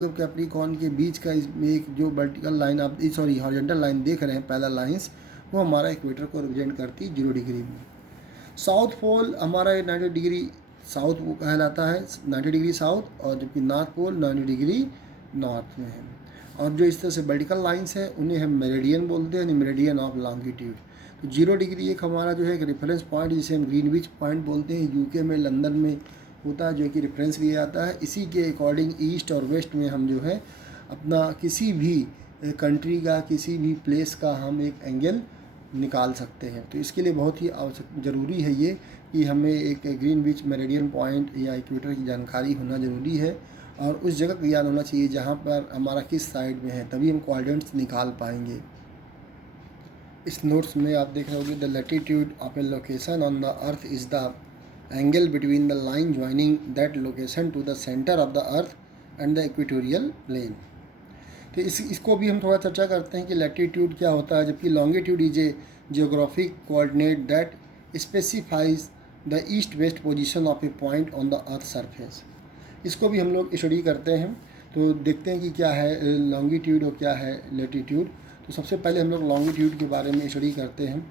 Capricorn के बीच का इसमें एक जो वर्टिकल लाइन आप हॉरिजॉन्टल लाइन देख रहे हैं, पैरेलल लाइंस, वो हमारा इक्वेटर को रिप्रेजेंट करती है 0 डिग्री में। साउथ पोल हमारा 90 डिग्री साउथ वो कहलाता है, 90 डिग्री साउथ, और जबकि नॉर्थ पोल 90 डिग्री नॉर्थ में है। और जो इस तरह से वर्टिकल लाइंस है उन्हें हम मेरिडियन बोलते हैं, मेरिडियन ऑफ लॉन्गिट्यूड। तो 0 डिग्री एक हमारा जो है एक रेफरेंस पॉइंट, जिसे हम ग्रीनविच पॉइंट बोलते हैं, यूके में लंदन में होता है, जो कि रेफरेंस लिया जाता है। इसी के अकॉर्डिंग ईस्ट और वेस्ट में हम जो है अपना किसी भी कंट्री का, किसी भी प्लेस का हम एक एंगल निकाल सकते हैं। तो इसके लिए बहुत ही आवश्यक ज़रूरी है ये कि हमें एक ग्रीनविच मेरिडियन पॉइंट या इक्वेटर की जानकारी होना ज़रूरी है, और उस जगह का ज्ञान होना चाहिए जहाँ पर हमारा किस साइड में है, तभी हम कोऑर्डिनेट्स निकाल पाएंगे। इस नोट्स में आप देख रहे होंगे, the latitude of a location on the earth is the angle between the line joining that location to the centre of the earth and the equatorial plane. तो इसको भी हम थोड़ा चर्चा करते हैं कि लैटिट्यूड क्या होता है, जबकि longitude is a geographic coordinate that specifies the east west position of A point on the earth surface. इसको भी हम लोग स्टडी करते हैं, तो देखते हैं कि क्या है लॉन्गिट्यूड और क्या है लैटिट्यूड। तो सबसे पहले हम लोग लॉन्गिट्यूड के बारे में स्टडी करते हैं।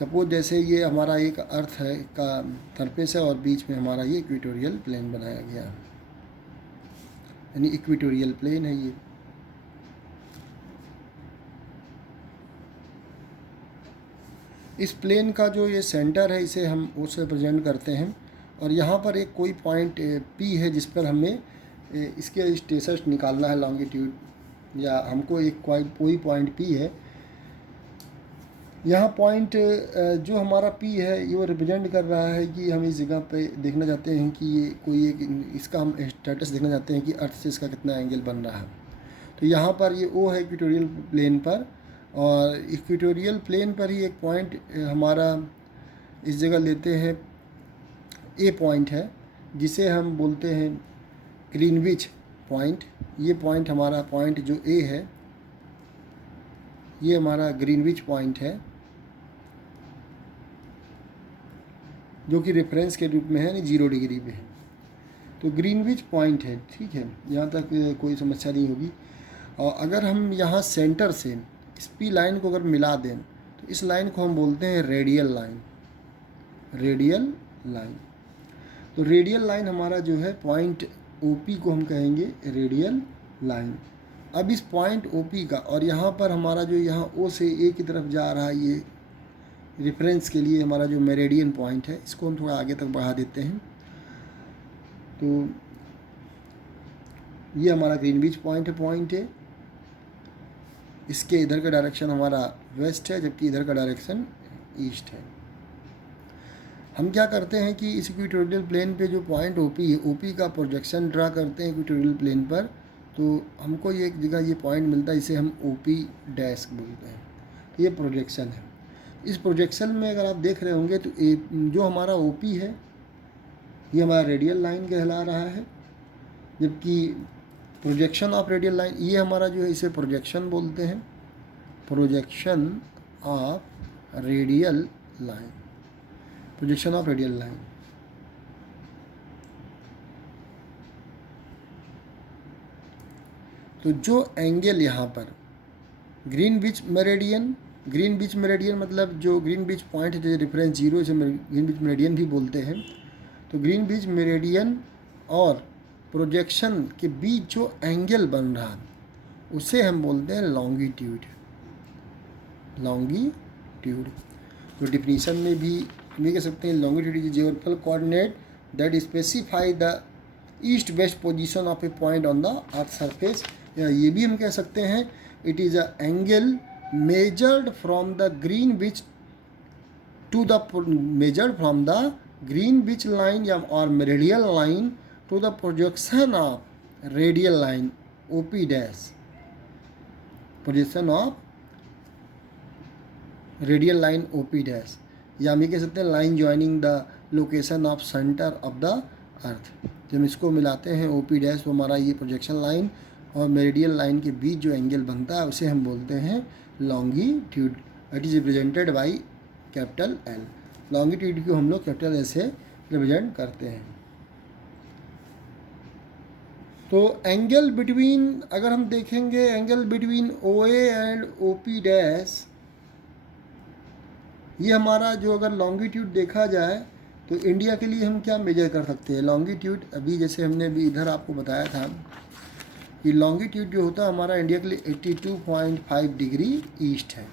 सपोज जैसे ये हमारा एक अर्थ है का सरफेस है, और बीच में हमारा ये इक्वेटोरियल प्लेन बनाया गया है, यानी इक्वेटोरियल प्लेन है ये। इस प्लेन का जो ये सेंटर है, इसे हम उससे रिप्रेजेंट करते हैं, और यहाँ पर एक कोई पॉइंट पी है जिस पर हमें इसके स्टेटस निकालना है लॉन्गिट्यूड, या हमको एक कोई पॉइंट पी है। यहाँ पॉइंट जो हमारा पी है ये वो रिप्रेजेंट कर रहा है कि हम इस जगह पे देखना चाहते हैं कि ये कोई एक इसका हम स्टेटस देखना चाहते हैं कि अर्थ से इसका कितना एंगल बन रहा है। तो यहाँ पर ये ओ है इक्वेटोरियल प्लेन पर, और इक्वेटोरियल प्लेन पर ही एक पॉइंट हमारा इस जगह लेते हैं, ए पॉइंट है जिसे हम बोलते हैं ग्रीनविच पॉइंट। ये पॉइंट हमारा पॉइंट जो ए है, ये हमारा ग्रीनविच पॉइंट है, जो कि रेफरेंस के रूप में है, यानी 0 डिग्री पे है। तो ग्रीनविच पॉइंट है, ठीक है, यहाँ तक कोई समस्या नहीं होगी। और अगर हम यहाँ सेंटर से इस पी लाइन को अगर मिला दें, तो इस लाइन को हम बोलते हैं रेडियल लाइन, रेडियल लाइन। तो रेडियल लाइन हमारा जो है पॉइंट ओपी को हम कहेंगे रेडियल लाइन। अब इस पॉइंट ओपी का, और यहाँ पर हमारा जो यहाँ ओ से ए की तरफ जा रहा है, ये रेफरेंस के लिए हमारा जो मेरिडियन पॉइंट है, इसको हम थोड़ा आगे तक बढ़ा देते हैं। तो ये हमारा ग्रीनविच पॉइंट है, इसके इधर का डायरेक्शन हमारा वेस्ट है, जबकि इधर का डायरेक्शन ईस्ट है। हम क्या करते हैं कि इस इक्वेटोरियल प्लेन पे जो पॉइंट ओपी है, ओपी का प्रोजेक्शन ड्रा करते हैं इक्वेटोरियल प्लेन पर। तो हमको ये एक जगह ये पॉइंट मिलता है, इसे हम ओपी डैश बोलते हैं। तो ये प्रोजेक्शन है। इस प्रोजेक्शन में अगर आप देख रहे होंगे तो जो हमारा ओपी है ये हमारा रेडियल लाइन कहला रहा है, जबकि प्रोजेक्शन ऑफ रेडियल लाइन ये हमारा जो है, इसे प्रोजेक्शन बोलते हैं, projection of radial line, projection of radial line. तो जो एंगल यहाँ पर ग्रीनविच मेरिडियन मतलब जो ग्रीनविच पॉइंट है, जो रेफरेंस 0 से ग्रीनविच मेरिडियन भी बोलते हैं। तो ग्रीनविच मेरिडियन और प्रोजेक्शन के बीच जो एंगल बन रहा है उसे हम बोलते हैं लॉन्गिट्यूड। तो डिफिनीशन में भी ये कह सकते हैं, longitude is geographical coordinate that specify the east west position of A point on the earth surface. या ये भी हम कह सकते हैं, it is a angle measured from the Greenwich line or meridian line to the projection of radial line OP dash, projection of radial line OP dash, या हम ये कह सकते हैं line joining the location of centre of the अर्थ। जब हम इसको मिलाते हैं OP डैश, तो हमारा ये प्रोजेक्शन लाइन और मेरिडियन लाइन के बीच जो एंगल बनता है उसे हम बोलते हैं longitude. It is represented by capital L. Longitude को हम लोग कैपिटल एल से रिप्रेजेंट करते हैं। तो एंगल बिटवीन, अगर हम देखेंगे angle between O A and O P dash, ये हमारा जो अगर लॉन्गिट्यूड देखा जाए तो इंडिया के लिए हम क्या मेजर कर सकते हैं लॉन्गिट्यूड। अभी जैसे हमने अभी इधर आपको बताया था कि लॉन्गिट्यूड जो होता है हमारा इंडिया के लिए 82.5 डिग्री ईस्ट है,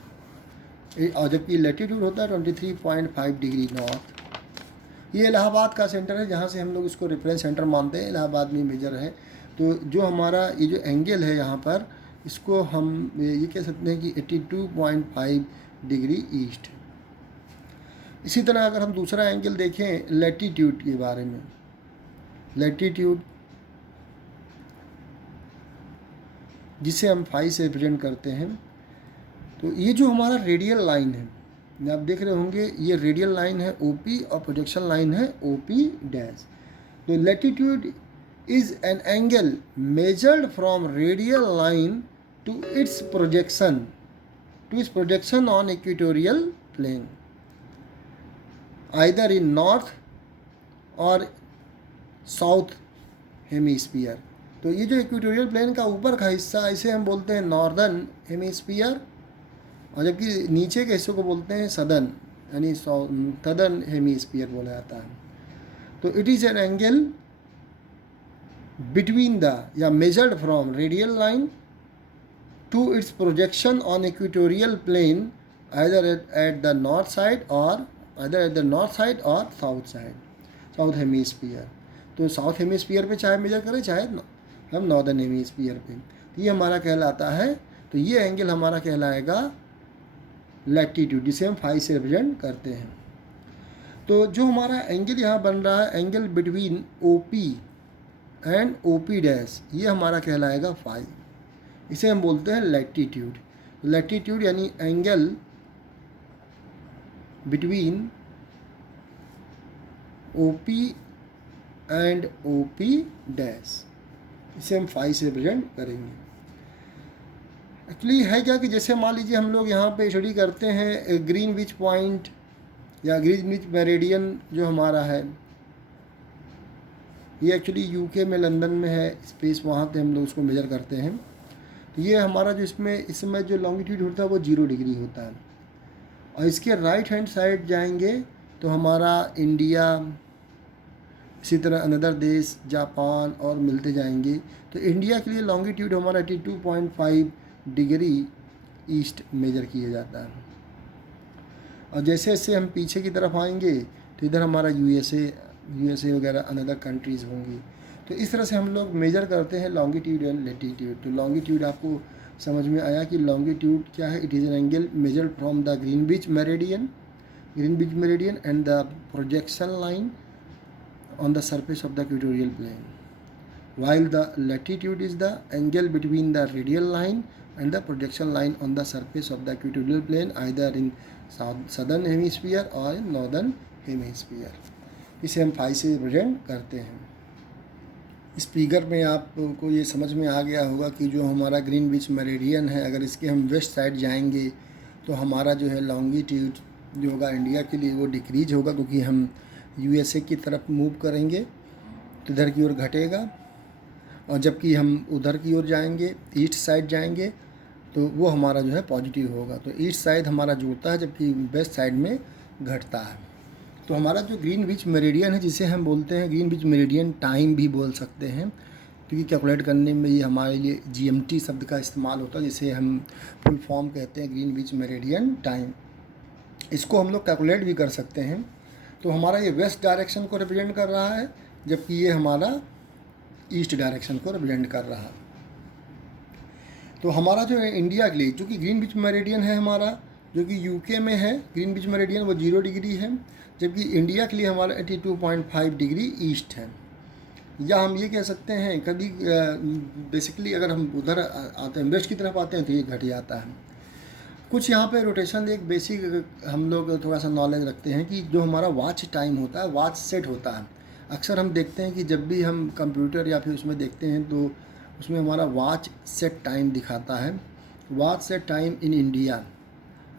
और जबकि लेटीट्यूड होता है 23.5 डिग्री नॉर्थ। ये इलाहाबाद का सेंटर है जहाँ से हम लोग इसको रेफरेंस सेंटर मानते हैं, इलाहाबाद में मेजर है। तो जो हमारा ये जो एंगल है यहाँ पर, इसको हम ये कह सकते हैं कि 82.5 डिग्री ईस्ट है। इसी तरह अगर हम दूसरा एंगल देखें लैटीट्यूड के बारे में, लैटीट्यूड जिसे हम फाई से रिप्रेजेंट करते हैं, तो ये जो हमारा रेडियल लाइन है, आप देख रहे होंगे ये रेडियल लाइन है ओपी और प्रोजेक्शन लाइन है ओपी डैश। तो latitude is an angle measured from radial line to its projection on equatorial plane either in north or south hemisphere. तो ये जो इक्वेटोरियल प्लेन का ऊपर का हिस्सा, इसे हम बोलते हैं नॉर्दर्न हेमीस्फीयर, और जबकि नीचे के हिस्से को बोलते हैं सदर्न, यानी सदर्न हेमीस्फीयर बोला जाता है। तो it is an angle between the या measured from radial line to its projection on equatorial plane either at the north side और साउथ साइड, साउथ हेमीस्फीयर। तो साउथ हेमीस्फीयर पे चाहे मेजर करें चाहे हम नॉर्दर्न हेमीस्फीयर पे, तो ये हमारा कहलाता है। तो ये एंगल हमारा कहलाएगा लैटीट्यूड, जिसे हम फाई से रिप्रेजेंट करते हैं। तो जो हमारा एंगल यहाँ बन रहा है angle between O P and O P dash, ये हमारा कहलाएगा फाई, इसे हम बोलते हैं लैटीट्यूड। लैटीट्यूड यानी angle between O P and O P dash, इसे हम फाई से रिप्रेजेंट करेंगे। एक्चुअली है क्या कि जैसे मान लीजिए हम लोग यहाँ पे स्टडी करते हैं ग्रीनविच पॉइंट या ग्रीनविच मेरिडियन जो हमारा है, ये एक्चुअली यूके में लंदन में है स्पेस, वहाँ पे हम लोग उसको मेजर करते हैं। तो ये हमारा जो इस समय जो लॉन्गिट्यूड होता है वो 0 डिग्री होता है, और इसके राइट हैंड साइड जाएंगे तो हमारा इंडिया, इसी तरह अनदर देश जापान और मिलते जाएंगे। तो इंडिया के लिए लॉन्गिट्यूड हमारा 82.5 डिग्री ईस्ट मेजर किया जाता है। और जैसे जैसे हम पीछे की तरफ आएंगे तो इधर हमारा यूएसए वगैरह अनदर कंट्रीज़ होंगी। तो इस तरह से हम लोग मेजर करते हैं लॉन्गिट्यूड एंड लैटीट्यूड। तो लॉन्गिट्यूड आपको समझ में आया कि लॉन्गिट्यूड क्या है, it is an angle measured from the Greenwich meridian and the projection line on the surface of the equatorial plane, while the latitude is the angle between the radial line and the projection line on the surface of the equatorial plane either in southern hemisphere or in northern hemisphere। इसे हम phi से represent करते हैं। इस figure में आपको ये समझ में आ गया होगा कि जो हमारा ग्रीनविच मेरिडियन है, अगर इसके हम वेस्ट साइड जाएंगे तो हमारा जो है लॉन्गिट्यूड जो होगा इंडिया के लिए वो डिक्रीज होगा, क्योंकि हम यूएसए की तरफ मूव करेंगे तो इधर की ओर घटेगा, और जबकि हम उधर की ओर जाएंगे ईस्ट साइड जाएंगे तो वो हमारा जो है पॉजिटिव होगा। तो ईस्ट साइड हमारा जुड़ता है जबकि वेस्ट साइड में घटता है। तो हमारा जो ग्रीनविच मेरिडियन है, जिसे हम बोलते हैं ग्रीनविच मेरिडियन टाइम भी बोल सकते हैं, क्योंकि कैलकुलेट करने में ये हमारे लिए जीएमटी शब्द का इस्तेमाल होता है, जिसे हम फुल फॉर्म कहते हैं ग्रीनविच मेरिडियन टाइम। इसको हम लोग कैलकुलेट भी कर सकते हैं। तो हमारा ये वेस्ट डायरेक्शन को रिप्रेजेंट कर रहा है, जबकि ये हमारा ईस्ट डायरेक्शन को रिप्रेजेंट कर रहा है। तो हमारा जो है इंडिया के लिए, जो कि ग्रीनविच मेरिडियन है हमारा, जो कि यूके में है ग्रीनविच मेरिडियन, वो 0 डिग्री है, जबकि इंडिया के लिए हमारा 82.5 डिग्री ईस्ट है। या हम ये कह सकते हैं कभी बेसिकली अगर हम उधर आते हैं वेस्ट की तरफ आते हैं तो ये घट जाता है। कुछ यहाँ पे रोटेशन एक बेसिक हम लोग थोड़ा सा नॉलेज रखते हैं कि जो हमारा वॉच टाइम होता है, वॉच सेट होता है। अक्सर हम देखते हैं कि जब भी हम कंप्यूटर या फिर उसमें देखते हैं तो उसमें हमारा वॉच सेट टाइम दिखाता है। Watch set time in India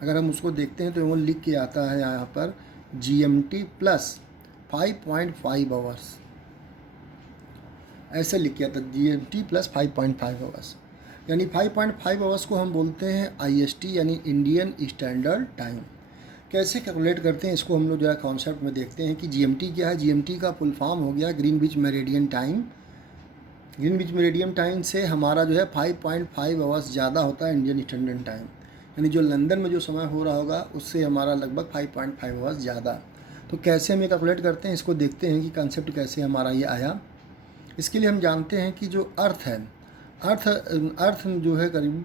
अगर हम उसको देखते हैं तो वो लिख के आता है यहाँ पर GMT + 5.5 आवर्स। ऐसे लिख किया था GMT प्लस 5.5 आवर्स, यानी 5.5 आवर्स को हम बोलते हैं IST यानी इंडियन स्टैंडर्ड टाइम। कैसे कैलकुलेट करते हैं इसको हम लोग जरा कॉन्सेप्ट में देखते हैं कि GMT क्या है। GMT का फुल फॉर्म हो गया Greenwich meridian time. Greenwich meridian time से हमारा जो है 5.5 आवर्स ज़्यादा होता है इंडियन स्टैंडर्ड टाइम, यानी जो लंदन में जो समय हो रहा होगा उससे हमारा लगभग 5.5 आवर्स ज़्यादा। तो कैसे हम ये कैलकुलेट करते हैं इसको देखते हैं कि कंसेप्ट कैसे हमारा ये आया। इसके लिए हम जानते हैं कि जो अर्थ है, अर्थ जो है करीब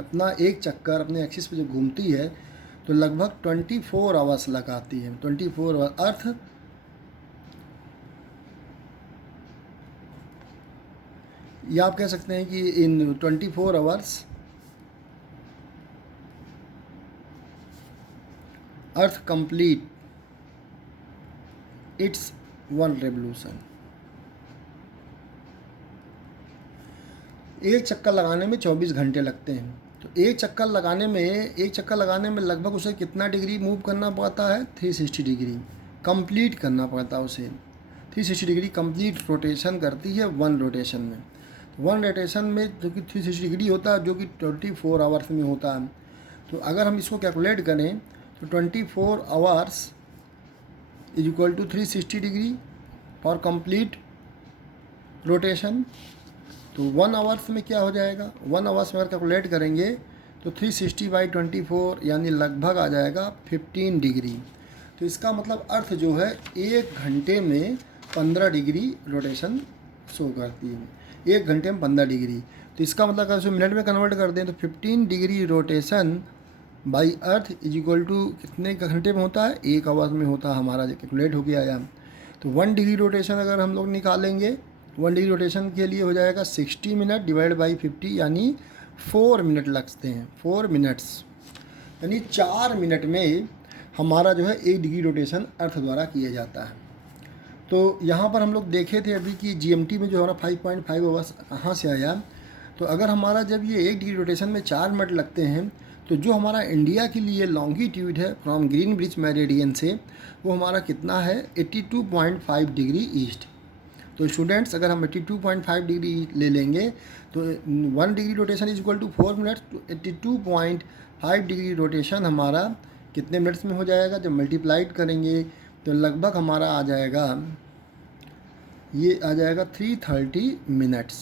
अपना एक चक्कर अपने एक्सिस पे जो घूमती है तो लगभग 24 आवर्स लगाती है। 24 आवर्स अर्थ या आप कह सकते हैं कि इन 24 hours earth complete it's one revolution. एक चक्कर लगाने में 24 घंटे लगते हैं। तो एक चक्कर लगाने में लगभग उसे कितना डिग्री मूव करना पड़ता है? 360 डिग्री कंप्लीट करना पड़ता है उसे। 360 डिग्री कंप्लीट रोटेशन करती है वन रोटेशन में। वन रोटेशन में जो कि 360 डिग्री होता है, जो कि 24 आवर्स में होता है। तो अगर हम इसको कैलकुलेट करें तो 24 hours is equal to 360 degree for complete rotation. तो 1 आवर्स में क्या हो जाएगा? 1 आवर्स में अगर कैलकुलेट करेंगे तो 360/24 यानी लगभग आ जाएगा 15 डिग्री। तो इसका मतलब अर्थ जो है 1 घंटे में 15 डिग्री रोटेशन शो करती है। 1 घंटे में 15 डिग्री। तो इसका मतलब अगर उसे मिनट में कन्वर्ट कर दें तो 15 degree rotation by earth is equal to कितने घंटे में होता है? 1 आवर्स में होता है हमारा, जो कैलकुलेट हो गया आया। तो 1 डिग्री रोटेशन अगर हम लोग निकालेंगे, 1 डिग्री रोटेशन के लिए हो जाएगा 60 मिनट डिवाइड बाई 50 यानी 4 मिनट लगते हैं। 4 मिनट्स यानी 4 मिनट में हमारा जो है 1 डिग्री रोटेशन अर्थ द्वारा किया जाता है। तो यहाँ पर हम लोग देखे थे अभी कि GMT में जो हमारा 5.5 आवर्स कहाँ से आया। तो अगर हमारा जब ये 1 डिग्री रोटेशन में 4 मिनट लगते हैं तो जो हमारा इंडिया के लिए लॉन्गिट्यूड है फ्रॉम ग्रीनविच मेरिडियन से, वो हमारा कितना है? 82.5 डिग्री ईस्ट। तो स्टूडेंट्स अगर हम 82.5 डिग्री ले लेंगे तो 1 degree rotation is equal to 4 minutes. तो 82.5 डिग्री रोटेशन हमारा कितने मिनट्स में हो जाएगा? जब मल्टीप्लाइड करेंगे तो लगभग हमारा आ जाएगा, ये आ जाएगा 330 मिनट्स।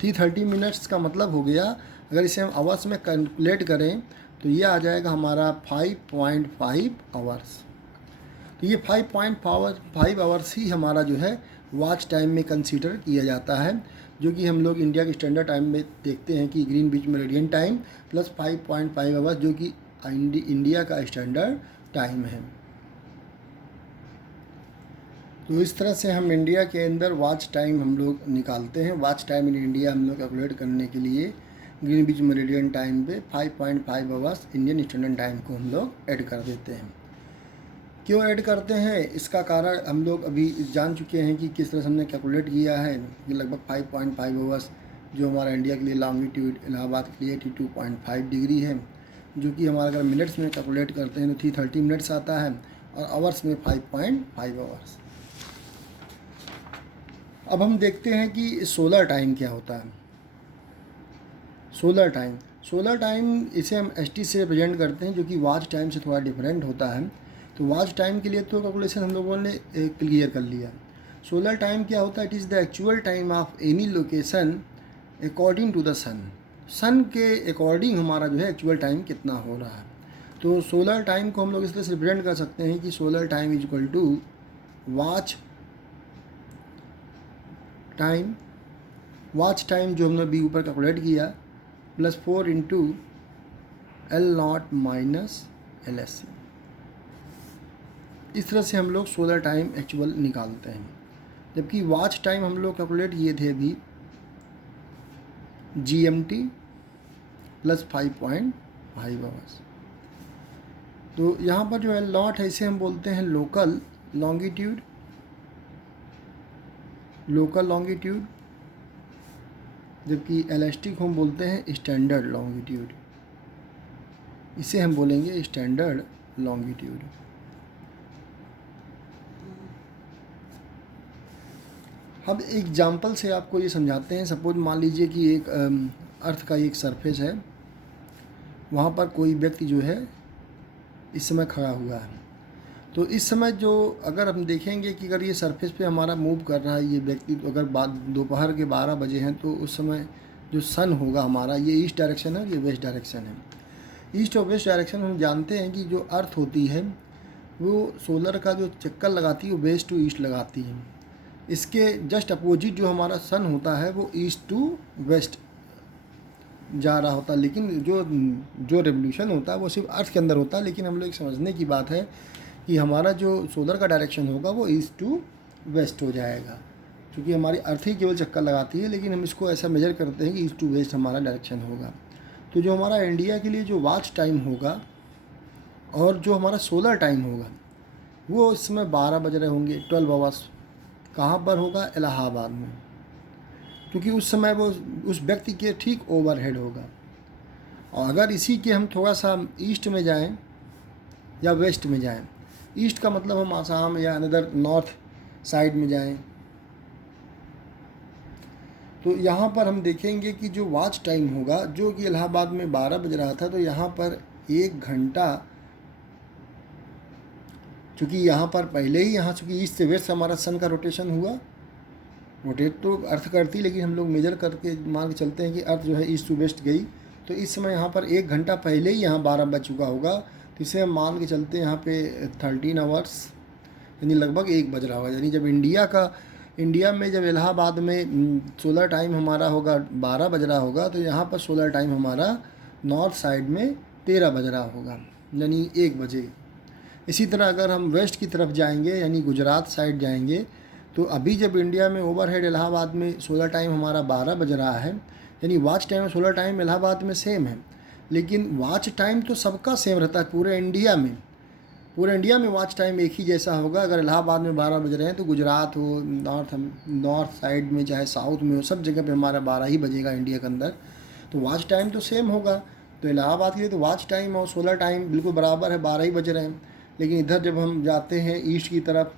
330 मिनट्स का मतलब हो गया, अगर इसे हम आवर्स में कैलकुलेट करें तो ये आ जाएगा हमारा 5.5 आवर्स। तो ये 5.5 आवर्स ही हमारा जो है वॉच टाइम में कंसीडर किया जाता है, जो कि हम लोग इंडिया के स्टैंडर्ड टाइम में देखते हैं कि Greenwich meridian time plus 5.5 hours, जो कि इंडिया का स्टैंडर्ड टाइम है। तो इस तरह से हम इंडिया के अंदर वॉच टाइम हम लोग निकालते हैं। वॉच टाइम इन इंडिया हम लोग कैलकुलेट करने के लिए ग्रीनविच मेरिडियन टाइम पे 5.5 आवर्स इंडियन स्टैंडर्ड टाइम को हम लोग ऐड कर देते हैं। क्यों ऐड करते हैं इसका कारण हम लोग अभी जान चुके हैं कि किस तरह से हमने कैलकुलेट किया है कि लगभग 5.5 आवर्स जो हमारा इंडिया के लिए लॉन्गिट्यूड इलाहाबाद के लिए 82.5 डिग्री है, जो कि हमारा अगर मिनट्स में कैलकुलेट करते हैं तो 330 मिनट्स आता है और आवर्स में 5.5 आवर्स। अब हम देखते हैं कि सोलर टाइम क्या होता है। सोलर टाइम इसे हम ST से रिप्रेजेंट करते हैं, जो कि वॉच टाइम से थोड़ा डिफरेंट होता है। तो वॉच टाइम के लिए तो कैलकुलेशन हम लोगों ने क्लियर कर लिया। सोलर टाइम क्या होता है? It is the actual time of any location according to the sun के अकॉर्डिंग हमारा जो है एक्चुअल टाइम कितना हो रहा है। तो सोलर टाइम को हम लोग इस तरह से रिप्रेजेंट कर सकते हैं कि solar time is equal to watch time जो हमने अभी ऊपर कैलकुलेट किया plus 4 into L0 minus LSC। इस तरह से हम लोग सोलर टाइम एक्चुअल निकालते हैं। जबकि वॉच टाइम हम लोग कैलकुलेट किए थे अभी GMT प्लस 5.5 आवर्स। तो यहाँ पर जो L0 है इसे हम बोलते हैं लोकल लॉन्गिट्यूड, जबकि LST को हम बोलते हैं स्टैंडर्ड लॉन्गिट्यूड। इसे हम बोलेंगे स्टैंडर्ड लॉन्गिट्यूड। अब एग्जाम्पल से आपको ये समझाते हैं। सपोज मान लीजिए कि एक अर्थ का एक सरफेस है, वहाँ पर कोई व्यक्ति जो है इस समय खड़ा हुआ है। तो इस समय जो अगर हम देखेंगे कि अगर ये सरफेस पे हमारा मूव कर रहा है ये व्यक्ति, तो अगर दोपहर के 12 बजे हैं तो उस समय जो सन होगा हमारा, ये ईस्ट डायरेक्शन है और ये वेस्ट डायरेक्शन है। ईस्ट और वेस्ट डायरेक्शन हम जानते हैं कि जो अर्थ होती है वो सोलर का जो चक्कर लगाती है वो वेस्ट टू ईस्ट लगाती है। इसके जस्ट अपोजिट जो हमारा सन होता है वो ईस्ट टू वेस्ट जा रहा होता है। लेकिन जो रेवोल्यूशन होता है वो सिर्फ अर्थ के अंदर होता है। लेकिन हम लोग समझने की बात है कि हमारा जो सोलर का डायरेक्शन होगा वो ईस्ट टू वेस्ट हो जाएगा, क्योंकि हमारी अर्थ ही केवल चक्कर लगाती है। लेकिन हम इसको ऐसा मेजर करते हैं कि ईस्ट टू वेस्ट हमारा डायरेक्शन होगा। तो जो हमारा इंडिया के लिए जो वॉच टाइम होगा और जो हमारा सोलर टाइम होगा वो इस समय 12 बज रहे होंगे, 12 आवर्स। कहाँ पर होगा? इलाहाबाद में, क्योंकि उस समय वो उस व्यक्ति के ठीक ओवरहेड होगा। और अगर इसी के हम थोड़ा सा ईस्ट में जाएं या वेस्ट में जाएं, ईस्ट का मतलब हम आसाम या अनदर नॉर्थ साइड में जाएं, तो यहाँ पर हम देखेंगे कि जो वॉच टाइम होगा जो कि इलाहाबाद में 12 बज रहा था, तो यहाँ पर 1 घंटा, चूँकि यहाँ पर पहले ही यहाँ चूँकि ईस्ट से वेस्ट हमारा सन का रोटेशन हुआ, रोटेट तो अर्थ करती, लेकिन हम लोग मेजर करके मान के चलते हैं कि अर्थ जो है ईस्ट टू वेस्ट गई, तो इस समय यहाँ पर 1 घंटा पहले ही यहाँ 12 बज चुका होगा। तो इसे हम मान के चलते हैं यहाँ पे 13 आवर्स, यानी लगभग 1 बज रहा होगा। यानी जब इंडिया में जब इलाहाबाद में सोलर टाइम हमारा होगा 12 बज रहा होगा, तो यहाँ पर सोलर टाइम हमारा नॉर्थ साइड में 13 बज रहा होगा, यानी 1 बजे। इसी तरह अगर हम वेस्ट की तरफ जाएंगे यानी गुजरात साइड जाएंगे, तो अभी जब इंडिया में ओवरहेड इलाहाबाद में सोलर टाइम हमारा 12 बज रहा है, यानी वॉच टाइम और सोलर टाइम इलाहाबाद में सेम है। लेकिन वॉच टाइम तो सबका सेम रहता है पूरे इंडिया में वॉच टाइम एक ही जैसा होगा। अगर इलाहाबाद में 12 बज रहे हैं तो गुजरात हो, नॉर्थ साइड में चाहे साउथ में हो, सब जगह पे हमारा 12 ही बजेगा इंडिया के अंदर, तो वॉच टाइम तो सेम होगा। तो इलाहाबाद के लिए तो वॉच टाइम और सोलर टाइम बिल्कुल बराबर है, 12 ही बज रहे हैं। लेकिन इधर जब हम जाते हैं ईस्ट की तरफ,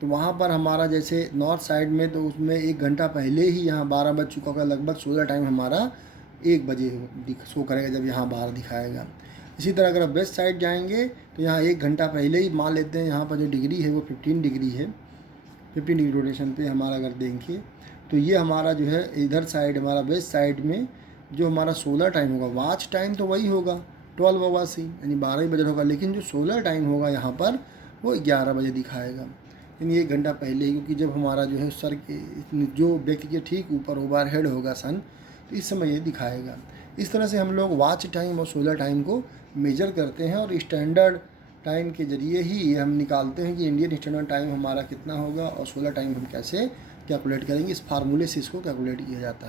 तो वहाँ पर हमारा जैसे नॉर्थ साइड में, तो उसमें 1 घंटा पहले ही यहाँ 12 बज चुका होगा, लगभग सोलर टाइम हमारा 1 बजे शो करेगा जब यहाँ 12 दिखाएगा। इसी तरह अगर आप वेस्ट साइड जाएंगे तो यहाँ 1 घंटा पहले ही मान लेते हैं, यहाँ पर जो डिग्री है वो 15 डिग्री है, 15 डिग्री रोटेशन पे हमारा अगर देखें, तो ये हमारा जो है इधर साइड हमारा वेस्ट साइड में जो हमारा सोलर टाइम होगा, वॉच टाइम तो वही होगा 12 आवर्स ही, यानी 12 ही बजे होगा। लेकिन जो सोलर टाइम होगा यहाँ पर वो 11 बजे दिखाएगा, यानी 1 घंटा पहले ही, क्योंकि जब हमारा जो है सर के जो व्यक्ति के ठीक ऊपर ओवरहेड होगा सन, तो इस समय ये दिखाएगा। इस तरह से हम लोग वॉच टाइम और सोलर टाइम को मेजर करते हैं और स्टैंडर्ड टाइम के ज़रिए ही हम निकालते हैं कि इंडियन स्टैंडर्ड टाइम हमारा कितना होगा और सोलर टाइम हम कैसे कैलकुलेट करेंगे। इस फार्मूले से इसको कैलकुलेट किया जाता है।